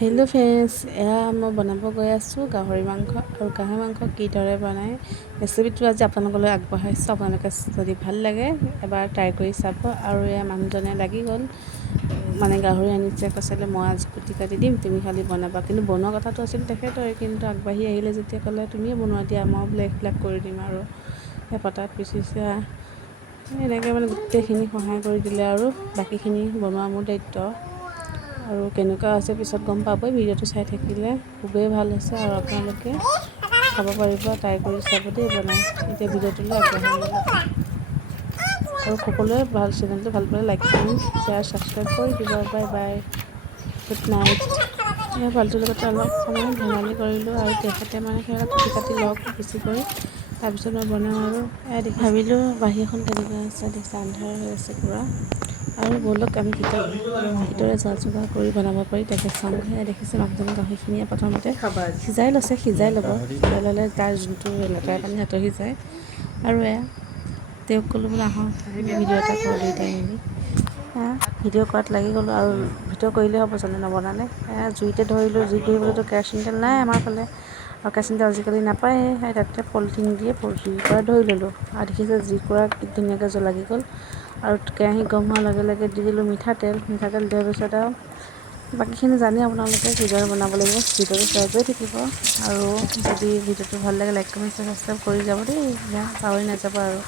Hello' friends, এয়া মই বনাব গৈ আছোঁ গাহৰি মাংস। আৰু গাহৰি মাংস কিদৰে বনাই ৰেচিপিটো আজি আপোনালোকলৈ আগবঢ়াইছোঁ। আপোনালোকে যদি ভাল লাগে এবাৰ ট্ৰাই কৰি চাব। আৰু এয়া মানুহজনে লাগি গ'ল, মানে গাহৰি আনিছে, কৈছিলে মই আজি কুটি কাটি দিম, তুমি খালি বনাবা। কিন্তু বনোৱা কথাটো আছিল তেখেতৰে, কিন্তু আগবাঢ়ি আহিলে যেতিয়া ক'লে তুমিয়ে বনোৱা দিয়া, মই বোলে এইবিলাক কৰি দিম। আৰু সেই পতাত পিচিছে এনেকৈ মানে গোটেইখিনি সহায় কৰি দিলে। আৰু বাকীখিনি বনোৱা মোৰ দায়িত্ব। আৰু কেনেকুৱা হৈছে পিছত গম পাবই, ভিডিঅ'টো চাই থাকিলে। খুবেই ভাল হৈছে আৰু আপোনালোকে খাব পাৰিব, ট্ৰাই কৰি চাব দেই বনাই। এতিয়া ভিডিঅ'টোলৈ আগবঢ়াই নিলোঁ। আৰু সকলোৱে ভাল চেনেলটো ভাল পালে লাইক কমেণ্ট শ্বেয়াৰ ছাবস্ক্ৰাইব কৰি দিব। Bye bye, good night. এই পোৱালিটোৰ লগতে অলপ সময় ধেমালি কৰিলোঁ। আৰু তেখেতে মানে সেইবিলাক কুটি কাটি লওক বেছি কৰি, তাৰপিছত মই বনাওঁ। আৰু ভাবিলোঁ বাহিৰখন কেনেকুৱা আছে, দেখিছে আন্ধাৰ হৈ আছে পূৰা। আৰু ব'লক আমি ভিতৰে যা যোগাৰ কৰি বনাব পাৰি তাকে চাওঁহে। দেখিছে মানুহজনে গাহৰিখিনিয়ে প্ৰথমতে সিজাই লৈছে, সিজাই ল'লে তাৰ যোনটো লেতেৰা পানী হাতৰ সিজায়। আৰু এয়া তেওঁক ক'লোঁ বোলে আহোঁ ভিডিঅ' এটা কৰোঁ দুয়োটাই মিলি। ভিডিঅ' কৰাত লাগি গ'লোঁ। আৰু ভিডিঅ' কৰিলেই হ'ব জানো, নবনালে। জুইতে ধৰিলোঁ, জুইত ধৰিবলৈতো কেৰাচিন তেল নাই আমাৰ ফালে, আৰু কেৰাচিন তেল আজিকালি নাপায়েই। তাতে পলিথিন দিয়ে জুই কৰা ধৰি ল'লোঁ। আৰু দেখিছে জুইকুৰা কি ধুনীয়াকৈ লাগি গ'ল। আৰু কেৰাহী গৰম হোৱাৰ লগে লগে দি দিলোঁ মিঠাতেল দিয়াৰ পিছত আৰু বাকীখিনি জানি আপোনালোকে কিদৰে বনাব লাগিব ভিডিঅ'টো চাই গৈ থাকিব। আৰু যদি ভিডিঅ'টো ভাল লাগে লাইক কমেণ্ট ছাবস্ক্ৰাইব কৰি যাব দেই, পাহৰি নাযাব। আৰু